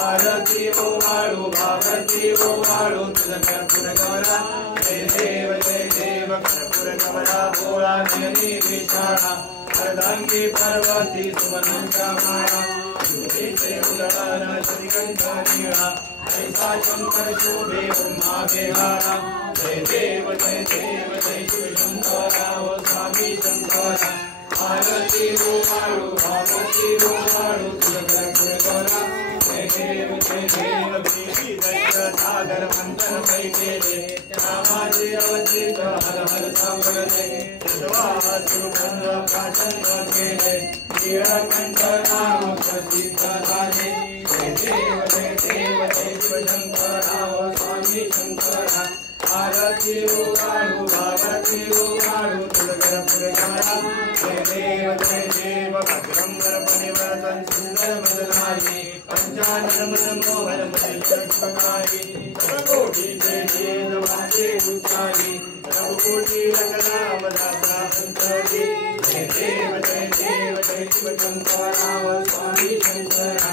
आरती ओवाळू भागवती ओवाळू तुझ कर्पूर गौरा जय देव कर्पूर गौरा भोळा नयनी विशाळा अर्धांगी पार्वती सुमनंका माळा तुझे उदळण श्रीकंठ नीळा ऐसा शंकर शोभे ब्रह्मा बेहारा जय देव जय शिव शंकरा ओ स्वामी शंकरा आरती ओवाळू भागवती ओवाळू तुझ कर्पूर गौरा जय देव देवी दत्त सागर मंथन मै केले रामाचे अवधूत हर हर सांगले सुबंध प्राचंद केले नीळकंठ नाम प्रसिद्ध झाले जय देव शिव शंकरा ओ स्वामी शंकरा आरती ओवाळू भागवती ओवाळू तुझ कर्पूर गौरा जय देव भद्रंबर परिवर्तन सुंदर मदनारी पंचानन मदन मोहन मदिलकारी कोटि जय वाचे उच्चारी कोटि लग्नाम दासा संतरी जय देव शिव शंकरा ओ स्वामी शंकरा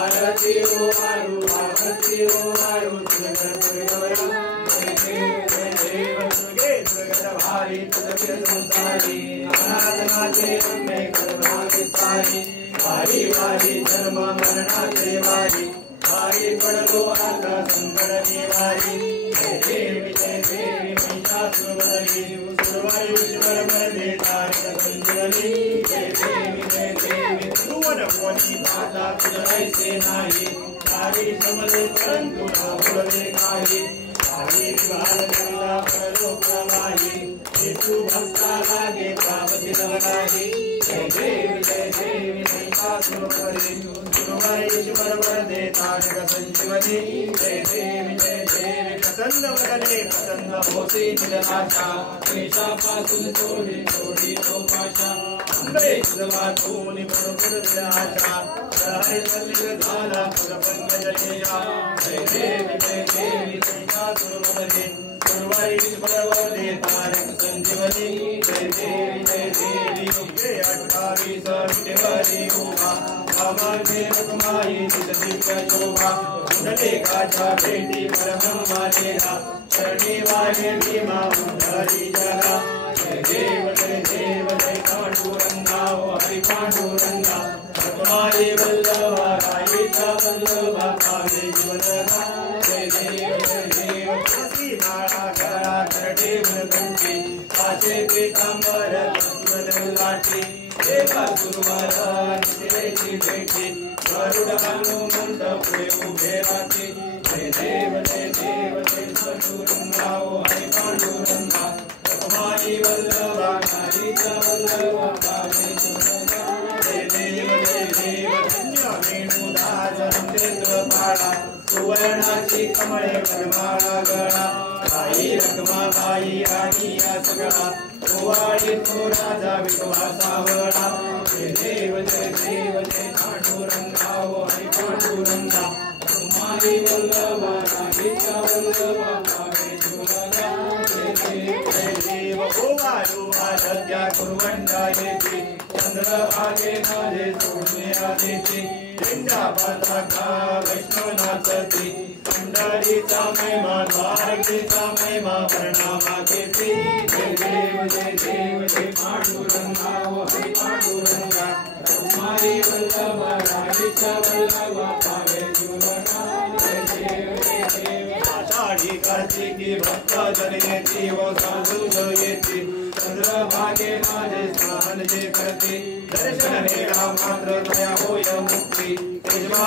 आरती ओवाळू भागवती ओवाळू तुझ कर्पूर गौरा भारी तुझे संसारी अनाथनाथे अम्मे करुणा विस्तारी वारी वारी जन्म मरणाचे वारी वारी पडलो आता संकट निवारी जय देवी महिषासुरवदनी सुरवारी विश्वर मरणे तारक संजीवनी जय देवी भुवन कोणी पाहता तुझ ऐसे नाही तारी समले परंतु ना बोलले काही हरी विभाल करला परलोक प्रवाही हेतु भक्ता लागे प्राप्ति नवनाही जय देवी महिषासुरवदनी सुरवारी विश्वर मरणे तारक संजीवनी जय देवी प्रसन्न वदने प्रसन्न होसी निराशा क्लेशापासून सोडी तो पाशा अंबे तुझा तूनी बरोबर विराशा हरे सल्लिल झाला पुरपंग जनेया जय देवी महिषासुरवदनी सुरवारी विश्वरवदने तारक संजीवनी जय देवी उगे 28 विटेवरी उभा कामाचे रखमाई तिथ दिव्य शोभा उठले काच्या भेटी परब्रह्माचेला चरणी वाले भीमा उद्धरी जगा जय देव पांडुरंगा ओ हरि पांडुरंगा रखमाई वल्लभा रायीचा वल्लभा पावे जीवनगा जय देव तुलसी माळा गळा करडे वनगंटी काचे पीतांबर कस्तुर लाटी देवा गुरुवारा निशिरेची भेटी गरुड हनुमंत पुढे उभे राहते जय देव पांडुरंगा ओ हरि पांडुरंगा रखमाई वल्लभा रायीचा वल्लभा पावे जीवनगा जय देव धन्य वेणुदास रंगेंद्र पाळा सुवर्णाची कमळे वनमाळा गळा बाई रखमाबाई आणि या सगळा ओवाळी तो राजा विश्वासावळा जय देव पांडुरंगा ओ हरि पांडुरंगा रखमाई वल्लभा रायीचा वल्लभा पावे जीवनगा जय देव ओवाळू आराध्या कुर्वंडा येते चंद्रभागे माझे सोडणे आदेची लिंगा पताका वैष्णवनाथची पंढरीचा महिमा द्वारकेचा महिमा प्रणामा घेते जय देव पांडुरंगा ओ हरि पांडुरंगा रखमाई वल्लभा रायीचा वल्लभा पावे जीवनगा जय देव आषाढी कार्तिकी भक्त जन येती व साधू येती चंद्रभागे माझे स्नान जे करते दर्शन हेला मात्र दया होय मुक्ती